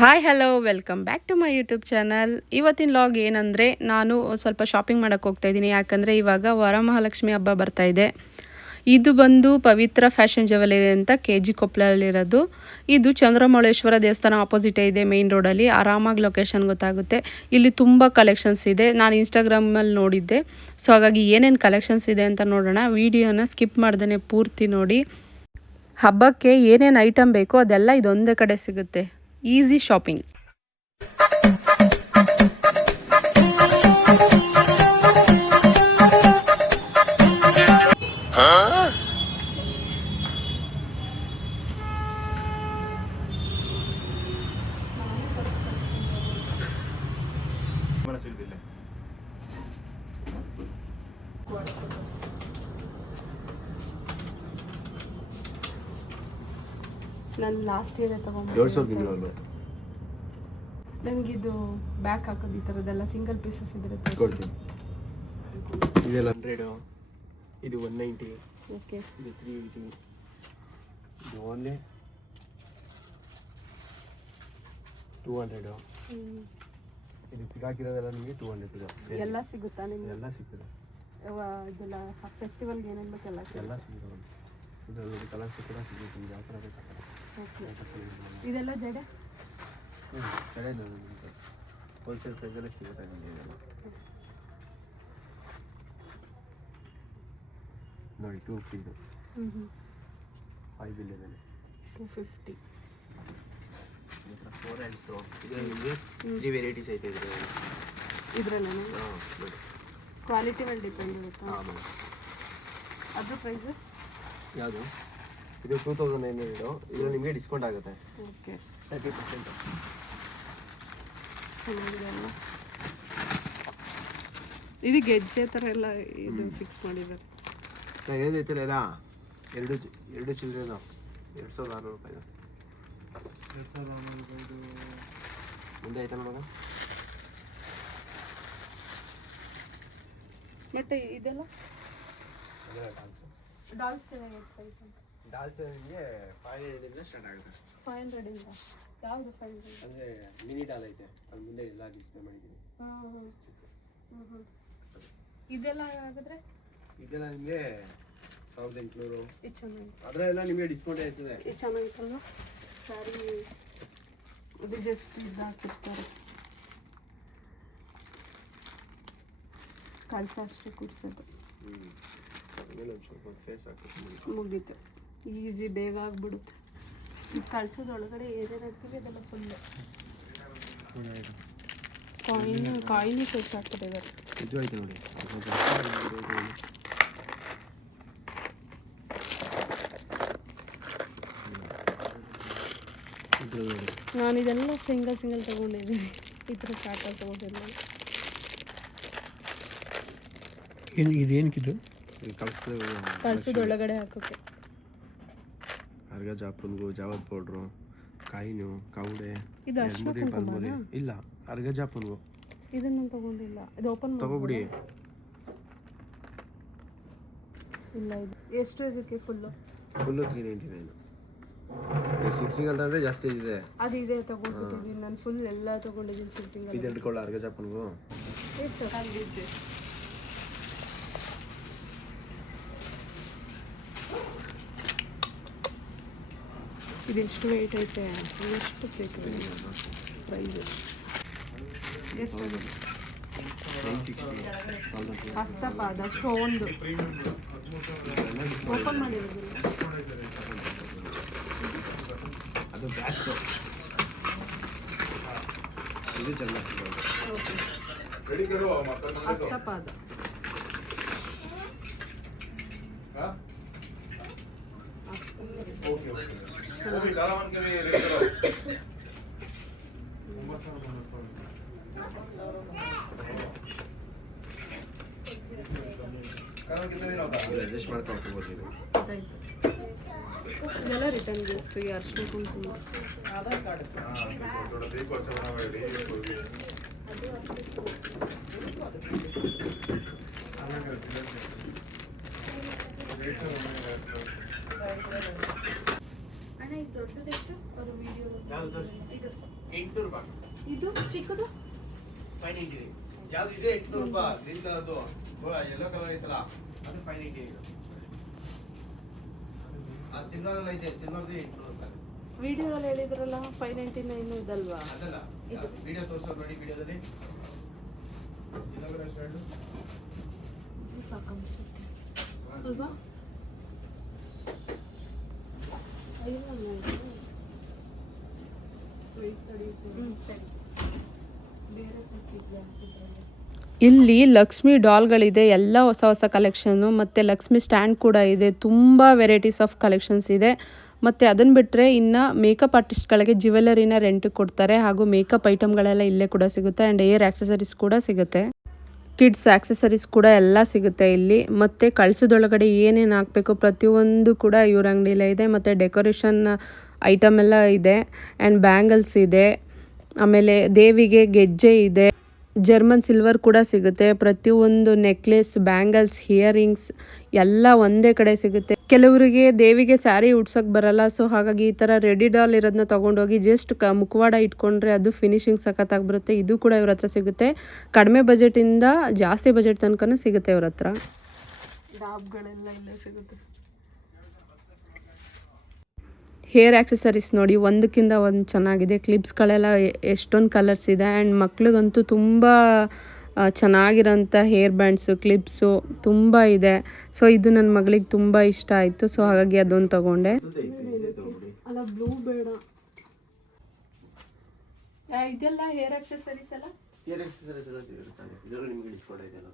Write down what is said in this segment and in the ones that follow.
Hi hello welcome back to my YouTube channel. ಇವತ್ತಿನ log ಏನಂದರೆ, ನಾನು ಸ್ವಲ್ಪ ಶಾಪಿಂಗ್ ಮಾಡೋಕ್ಕೆ ಹೋಗ್ತಾಯಿದ್ದೀನಿ. ಯಾಕಂದರೆ ಇವಾಗ ವರಮಹಾಲಕ್ಷ್ಮಿ ಹಬ್ಬ ಬರ್ತಾಯಿದೆ. ಇದು ಬಂದು ಪವಿತ್ರ ಫ್ಯಾಷನ್ ಜ್ಯುವೆಲರಿ ಅಂತ KG ಕೊಪ್ಪಳಲ್ಲಿರೋದು. ಇದು ಚಂದ್ರಮೌಳೇಶ್ವರ ದೇವಸ್ಥಾನ ಆಪೋಸಿಟೇ ಇದೆ, ಮೇನ್ ರೋಡಲ್ಲಿ. ಆರಾಮಾಗಿ ಲೊಕೇಶನ್ ಗೊತ್ತಾಗುತ್ತೆ. ಇಲ್ಲಿ ತುಂಬ ಕಲೆಕ್ಷನ್ಸ್ ಇದೆ. ನಾನು ಇನ್ಸ್ಟಾಗ್ರಾಮಲ್ಲಿ ನೋಡಿದ್ದೆ. ಸೊ ಹಾಗಾಗಿ ಏನೇನು ಕಲೆಕ್ಷನ್ಸ್ ಇದೆ ಅಂತ ನೋಡೋಣ. ವಿಡಿಯೋನ ಸ್ಕಿಪ್ ಮಾಡ್ದೇ ಪೂರ್ತಿ ನೋಡಿ. ಹಬ್ಬಕ್ಕೆ ಏನೇನು ಐಟಮ್ ಬೇಕೋ ಅದೆಲ್ಲ ಇದೊಂದೇ ಕಡೆ ಸಿಗುತ್ತೆ. Easy shopping. ನಾನು ಲಾಸ್ಟ್ ಇಯರ್ ತಗೊಂಡು ನನಗಿದು ಬ್ಯಾಕ್ ಹಾಕೋದು ಈ ಥರದ್ದೆಲ್ಲ ಸಿಂಗಲ್ ಪೀಸಸ್ ಇದ್ರೆ ಕೊಡ್ತೀನಿ. ಇದೆಲ್ಲ 100, ಇದು 190, ಓಕೆ, ಇದು 380, ಇದು ಓನ್ಲಿ 200. ಇದು ಪಿಗಾಕಿರೋದೆಲ್ಲ ನಿಮಗೆ 200 ಎಲ್ಲ ಸಿಗುತ್ತಾ ನಿಮಗೆ? ಎಲ್ಲ ಸಿಗ್ತದೆ. ಇದೆಲ್ಲ ಫೆಸ್ಟಿವಲ್ಗೆ ಏನೇನು ಬೇಕೆಲ್ಲ ಎಲ್ಲ ಸಿಗುತ್ತೆ. ಇದರಲ್ಲಿ ಕಲರ್ಸ್ ಕೂಡ ಸಿಗುತ್ತೆ. ಯಾವ ಥರ ಬೇಕು. ಓಕೆ, ಇದೆಲ್ಲ ಜಡೆ ಕಡೆ ಹೋಲ್ಸೇಲ್ ಪ್ರೈಸಲ್ಲೇ ಸಿಗುತ್ತೆ ನಿಮಗೆ. ಇದೆಲ್ಲ ನೋಡಿ 250 ಇದು 5 ಬಿಲ್ ಇದೆ 250. 4 ಆ್ಯಂಡ್ 4 ಇದರಲ್ಲಿ ನಿಮಗೆ 3 ವೆರೈಟೀಸ್ ಐತೆ ಇದರಲ್ಲೇ ನೋಡಿ. ಕ್ವಾಲಿಟಿ ಮೇಲೆ ಡಿಪೆಂಡ್ ಇರುತ್ತೆ. ಹಾಂ, ಅದ್ರ ಪ್ರೈಸು ಯಾವುದು? ಇದು 2900. ಇದರಲ್ಲಿ ನಿಮಗೆ ಡಿಸ್ಕೌಂಟ್ ಆಗುತ್ತೆ. ಓಕೆ, 30%. ಚೆನ್ನಾಗಿದೆ ಅಲ್ಲ. ಇದು ಗೆಜ್ಜೆ ಥರ ಎಲ್ಲ ಇದು ಫಿಕ್ಸ್ ಮಾಡಿದ್ದಾರೆ. ಏನಿಲ್ಲ, ಎರಡು ಚಿಲ್ಲರೆ 2600 ರೂಪಾಯಿ. 2600 ರೂಪಾಯಿದು ಮುಂದೆ ಆಯ್ತಾ ನೋಡೋಣ. ಮತ್ತೆ ಇದೆಲ್ಲ ಡಾಲ್ಸ್ ನಿಮಗೆ 500 ಇಂದ ಸ್ಟಾರ್ಟ್ ಆಗುತ್ತೆ. 500 ಇಂದ ಯಾವುದು 500? ಅಂದರೆ ಮಿನಿ ಡಾಲ್ ಐತೆ, ಅಲ್ಲಿ ಮುಂದೆ ಎಲ್ಲ ಡಿಸ್ಪ್ಲೇ ಮಾಡಿದ್ದೀನಿ. ಇದೆಲ್ಲ ಆಗಿದ್ರೆ ಇದೆಲ್ಲ ನಿಮಗೆ 1800. ಇದು ಚೆನ್ನಾಗಿ, ಅದರೆಲ್ಲ ನಿಮಗೆ ಡಿಸ್ಕೌಂಟ್ ಆಯ್ತದೆ. ಇದು ಚೆನ್ನಾಗಿತ್ತಲ್ಲ ಸ್ಯಾರಿ. ಇದು ಜಸ್ಟ್ ಇದು ಹಾಕಿರ್ತಾರೆ, ಕಳಸ ಅಷ್ಟೇ ಕೂರಿಸೋದು. ಆಮೇಲೆ ಒಂದು ಸ್ವಲ್ಪ ಫೇಸ್ ಹಾಕ್ತೀನಿ, ಮುಗೀತು. ಈಸಿ, ಬೇಗ ಆಗಿಬಿಡುತ್ತೆ. ಇದು ಕಳ್ಸೋದೊಳಗಡೆ ಏನೇನು ಹಾಕ್ತೀವಿ ಅದೆಲ್ಲ ಫುಲ್ಲು ಕಾಯಿನು ಫೇಸ್ ಹಾಕ್ತಿದ್ದಾರೆ. ಇದು ಆಯ್ತು ನೋಡಿ. ನಾನು ಇದೆಲ್ಲ ಸಿಂಗಲ್ ತೊಗೊಂಡಿದ್ದೀನಿ. ಈ ಥರ ಪ್ಯಾಟರ್ನ್ ತೊಗೊಂಡಿಲ್ಲ. ಇದೇನಕ್ಕಿದು? ಕಳ್ಸೋದೊಳಗಡೆ ಹಾಕೋಕ್ಕೆ ಅರ್ಗ ಜಾಪನ್ಗು, ಜಾವದ್ ಪೌಡ್ರು, ಕಾಯಿನು, ಕೌಡೆ, ಇದು ಅಷ್ಟು ಇಲ್ಲ ಅರ್ಗ ಜಾಪನ್ಗು. ಇದನ್ನು ತಗೊಂಡಿಲ್ಲ. ಇದು ಓಪನ್ ತಗೋಬಿಡಿ. ಇಲ್ಲ, ಇದು ಎಷ್ಟು ಇದಕ್ಕೆ ಫುಲ್ಲು 399. ಸಿಂಗಲ್ ತಗೊಂಡ್ರೆ ಜಾಸ್ತಿ ಇದೆ. ಅದು ಇದೆ ತಗೊಂಡಿದ್ದೀನಿ ನಾನು. ಫುಲ್ ಎಲ್ಲ ತಗೊಂಡಿದ್ದೀನಿ ಸಿಂಗಲ್. ಇದು ಹಿಡ್ಕೊಳ್ಳ ಅರ್ಗ ಜಾಪನ್ಗು ಎಷ್ಟು ಕಾಲಿದೆ? ಇದೆಷ್ಟು ವೆಯ್ಟ್ ಐತೆ? ಎಷ್ಟು ಬೇಕು ಪ್ರೈಸ್? ಎಷ್ಟು ಹಸ್ತಪಾದ ಸ್ಟೋನ್ದು ಓಪನ್ ಮಾಡಿರೋದಿಲ್ಲ. ಅದು ಬ್ಯಾಸ್ಟು. ಇದು ಚೆನ್ನಾಗಿ ಹಸ್ತಪಾದ. ಅಡ್ಜಸ್ಟ್ ಮಾಡ್ಕೊಂಡು ಇದೆಲ್ಲ ರಿಟರ್ನ್ ಫ್ರೀ. ಅರ್ಶಿನ ಕುಂಕುಮ ಅಣ್ಣ, ಇದು ದೊಡ್ಡದೆಷ್ಟು? ಅವರು ವಿಡಿಯೋ ಇದು 800 ರೂಪಾಯಿ. ಇದು ಚಿಕ್ಕದು 590. ಯಾವ್ದು ಇದೆ 800 ರೂಪಾಯಿ. ಗ್ರೀನ್ ಕಲರ್ದು ಯೆಲ್ಲೋ ಕಲರ್ ಐತಲ್ಲ ಅದು 590. ಆ ಸಿಲ್ವರ್ ಅಲ್ಲಿ ಐತೆ, ಸಿಲ್ವರ್ದು 800 ರೂಪಾಯಿ. ವಿಡಿಯೋದಲ್ಲಿ ಹೇಳಿದ್ರಲ್ಲ 599 ಇದಲ್ವಾ? ಅದಲ್ಲ, ವಿಡಿಯೋ ತೋರಿಸೋದು ನೋಡಿ. ವಿಡಿಯೋದಲ್ಲಿ ಇನ್ನೊಬ್ಬರ ಸ್ಟ್ಯಾಂಡು ಸಾಕನ್ಸುತ್ತೆ ಅಲ್ವಾ? ಇಲ್ಲಿ ಲಕ್ಷ್ಮಿ ಡಾಲ್ಗಳಿದೆ, ಎಲ್ಲ ಹೊಸ ಹೊಸ ಕಲೆಕ್ಷನ್ನು, ಮತ್ತು ಲಕ್ಷ್ಮಿ ಸ್ಟ್ಯಾಂಡ್ ಕೂಡ ಇದೆ. ತುಂಬ ವೆರೈಟೀಸ್ ಆಫ್ ಕಲೆಕ್ಷನ್ಸ್ ಇದೆ. ಮತ್ತು ಅದನ್ನು ಬಿಟ್ಟರೆ ಇನ್ನು ಮೇಕಪ್ ಆರ್ಟಿಸ್ಟ್ಗಳಿಗೆ ಜ್ಯುವೆಲರಿನ ರೆಂಟಿಗೆ ಕೊಡ್ತಾರೆ, ಹಾಗೂ ಮೇಕಪ್ ಐಟಮ್ಗಳೆಲ್ಲ ಇಲ್ಲೇ ಕೂಡ ಸಿಗುತ್ತೆ. ಆ್ಯಂಡ್ ಏರ್ ಆಕ್ಸೆಸರೀಸ್ ಕೂಡ ಸಿಗುತ್ತೆ, ಕಿಡ್ಸ್ ಆಕ್ಸೆಸರೀಸ್ ಕೂಡ ಎಲ್ಲ ಸಿಗುತ್ತೆ ಇಲ್ಲಿ. ಮತ್ತು ಕಳ್ಸೋದೊಳಗಡೆ ಏನೇನು ಹಾಕಬೇಕು ಪ್ರತಿಯೊಂದು ಕೂಡ ಇವ್ರ ಅಂಗಡಿಯಲ್ಲೇ ಇದೆ. ಮತ್ತು ಡೆಕೋರೇಷನ್ ಐಟಮ್ ಎಲ್ಲ ಇದೆ, ಆ್ಯಂಡ್ ಬ್ಯಾಂಗಲ್ಸ್ ಇದೆ, ಆಮೇಲೆ ದೇವಿಗೆ ಗೆಜ್ಜೆ ಇದೆ, ಜರ್ಮನ್ ಸಿಲ್ವರ್ ಕೂಡ ಸಿಗುತ್ತೆ. ಪ್ರತಿಯೊಂದು ನೆಕ್ಲೆಸ್, ಬ್ಯಾಂಗಲ್ಸ್, ಇಯರಿಂಗ್ಸ್ ಎಲ್ಲ ಒಂದೇ ಕಡೆ ಸಿಗುತ್ತೆ. ಕೆಲವರಿಗೆ ದೇವಿಗೆ ಸ್ಯಾರಿ ಉಡ್ಸೋಕೆ ಬರಲ್ಲ, ಸೊ ಹಾಗಾಗಿ ಈ ಥರ ರೆಡಿ ಡಾಲ್ ಇರೋದನ್ನ ತೊಗೊಂಡೋಗಿ ಜಸ್ಟ್ ಮುಖವಾಡ ಇಟ್ಕೊಂಡ್ರೆ ಅದು ಫಿನಿಶಿಂಗ್ ಸಖತ್ತಾಗಿ ಬರುತ್ತೆ. ಇದು ಕೂಡ ಇವ್ರ ಹತ್ರ ಸಿಗುತ್ತೆ. ಕಡಿಮೆ ಬಜೆಟಿಂದ ಜಾಸ್ತಿ ಬಜೆಟ್ ತನಕನೂ ಸಿಗುತ್ತೆ ಇವ್ರ ಹತ್ರ. ಡಾಬ್ಗಳೆಲ್ಲ ಇಲ್ಲೇ ಸಿಗುತ್ತೆ. ಹೇರ್ ಆಕ್ಸೆಸರೀಸ್ ನೋಡಿ, ಒಂದಕ್ಕಿಂತ ಒಂದು ಚೆನ್ನಾಗಿದೆ. ಕ್ಲಿಪ್ಸ್ಗಳೆಲ್ಲ ಎಷ್ಟೊಂದು ಕಲರ್ಸ್ ಇದೆ. ಆ್ಯಂಡ್ ಮಕ್ಳಿಗಂತೂ ತುಂಬ ಚೆನ್ನಾಗಿರೋಂಥ ಹೇರ್ ಬ್ಯಾಂಡ್ಸು, ಕ್ಲಿಪ್ಸು ತುಂಬ ಇದೆ. ಸೊ ಇದು ನನ್ನ ಮಗಳಿಗೆ ತುಂಬ ಇಷ್ಟ ಆಯಿತು, ಸೊ ಹಾಗಾಗಿ ಅದೊಂದು ತೊಗೊಂಡೆ. ಅಲ್ಲ ಬ್ಲೂ ಬೇಡ, ಇದೆಲ್ಲ ಹೇರ್ ಆಕ್ಸೆಸರೀಸ್ ಎಲ್ಲ ಏರ್ ಆಕ್ಸೆಸರೀಸ್ ಎಲ್ಲ ಇರುತ್ತಲ್ಲ, ಇದೆಲ್ಲ ನಿಮಗೆ ಡಿಸ್ಕೌಂಟ್ ಇದೆ. ಎಲ್ಲ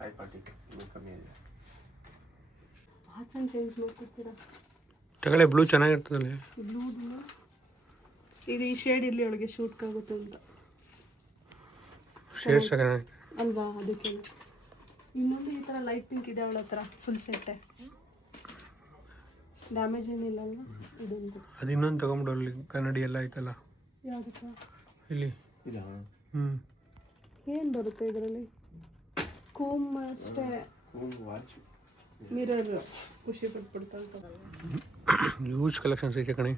540 ಕಮ್ಮಿ ಇದೆ. ಚೇಂಜ್ ಮಾಡ್ಕೊಡ್ತೀರಾ? ತಗೊಳ್ಳಿ, ಬ್ಲೂ ಚೆನ್ನಾಗಿರ್ತದಲ್ಲ. ಬ್ಲೂ ಇದು ಈ ಶೇಡ್ ಇಲ್ಲಿ ಒಳಗೆ ಶೂಟ್ ಆಗುತ್ತೆ ಅಂತ ಶೇಡ್ ಚೆನ್ನಾಗಿ ಅಲ್ವಾ? ಅದಕ್ಕೆ ಇನ್ನೊಂದು ಈ ಥರ ಲೈಟ್ ಪಿಂಕ್ ಇದೆ ಅವಳ ಹತ್ರ, ಫುಲ್ ಸೆಟ್ಟೆ, ಡ್ಯಾಮೇಜ್ ಏನಿಲ್ಲ ಅಲ್ವಾ? ಇದೊಂದು ಅದು ಇನ್ನೊಂದು ತೊಗೊಂಬಿಡೋಲ್ಲಿ, ಕನ್ನಡಿ ಎಲ್ಲ ಐತಲ್ಲ ಯಾವುದಕ್ಕ ಇಲ್ಲಿ. ಇಲ್ಲ, ಏನು ಬರುತ್ತೆ ಇದರಲ್ಲಿ? ಕೋಮ್ ಅಷ್ಟೇ, ವಾಚ್, ಮಿರರ್ ಖುಷಿ ಪಟ್ಬಿಡ್ತಂತ. ಯೂಸ್ ಕಲೆಕ್ಷನ್ಸ್ ಐತೆ ಕಣೆ.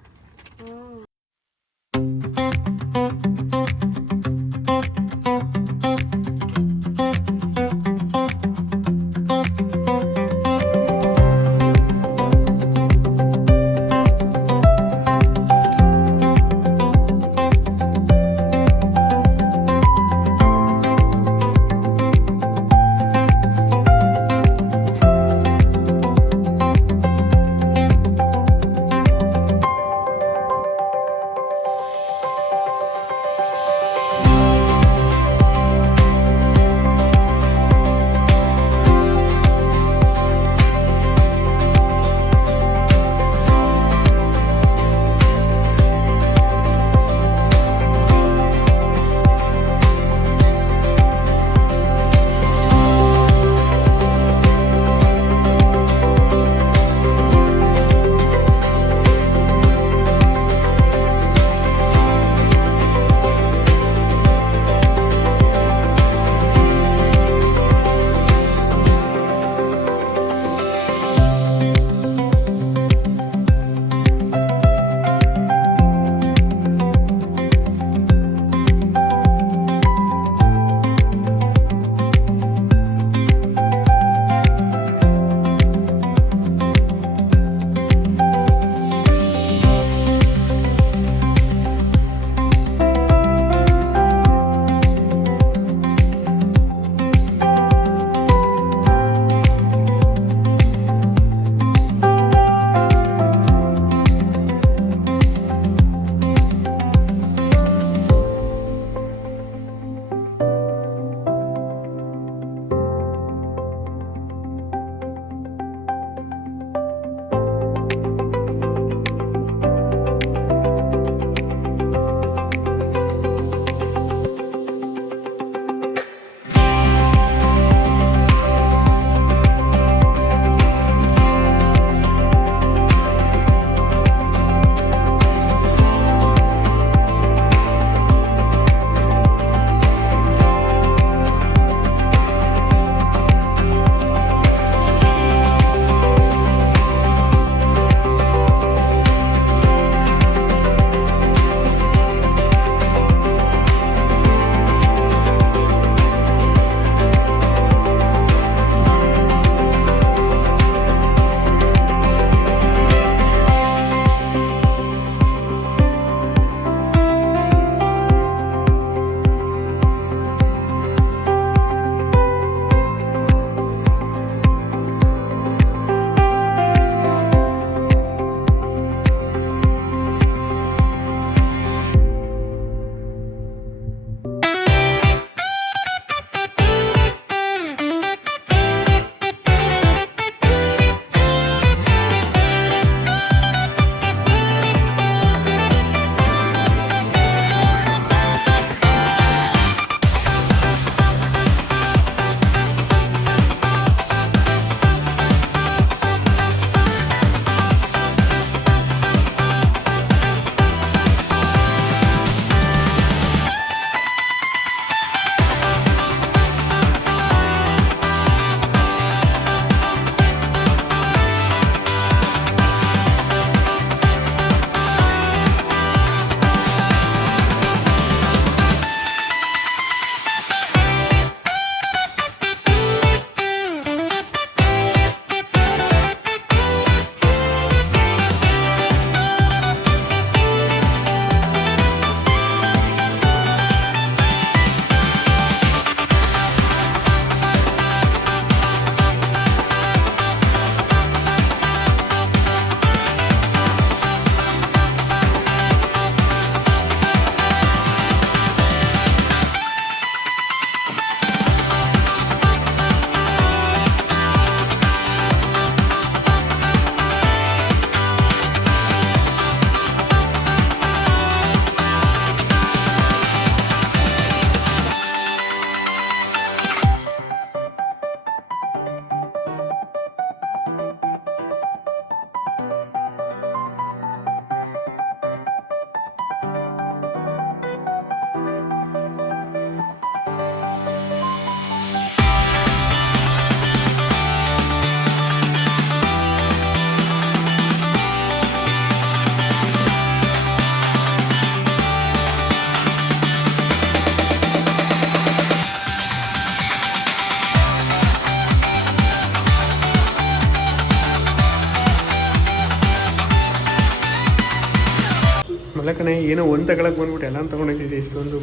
ಮಲ್ಲ ಕಣೆ ಏನೋ ಒಂದು ತಗೊಳಕ್ ಬಂದ್ಬಿಟ್ಟು ಎಲ್ಲ ತೊಗೊಂಡಿದ್ದೆ ಇಷ್ಟೊಂದು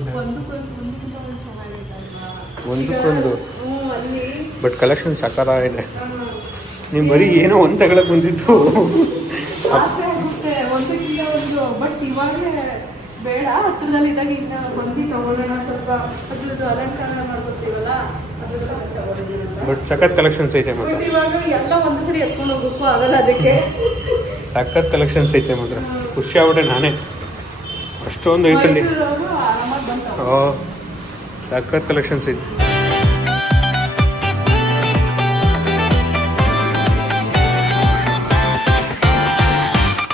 ಒಂದಕ್ಕೊಂದು ಬಟ್ ಕಲೆಕ್ಷನ್ ಸಕ್ಕರ ಇದೆ. ನೀವು ಬರೀ ಏನೋ ಒಂದು ತಗೊಳಕ್ ಬಂದಿದ್ದು. ಬಟ್ ಇವಾಗಲೇ ಬೇಡ, ಹತ್ರದಲ್ಲಿ ಇದ್ದಾಗ ಇನ್ನ ಬಂದು ತಗೊಳ್ಳೋಣ, ಸ್ವಲ್ಪ ಅದ್ರದ್ದು ಅಲಂಕಾರ ಮಾಡ್ಕೊತೀವಲ್ಲ ಬಟ್ ಸಖತ್ ಕಲೆಕ್ಷನ್ಸ್ ಐತೆ ಮಾತ್ರ. ಇವಾಗ ಎಲ್ಲ ಒಂದು ಸರಿ ಎತ್ಕೊಂಡು ಹೋಗೋಕ್ಕೂ ಆಗಲ್ಲ, ಅದಕ್ಕೆ ಸಖತ್ ಕಲೆಕ್ಷನ್ಸ್ ಐತೆ ಮಾತ್ರ. ಖುಷಿ ಆಗ್ಬಿಟ್ಟೆ ನಾನೇ, ಅಷ್ಟೊಂದು ಐಟಲ್ಲಿ. ಆರಾಮಾಗಿ ಬಂತ. ಸಖತ್ ಕಲೆಕ್ಷನ್ಸ್ ಐತೆ.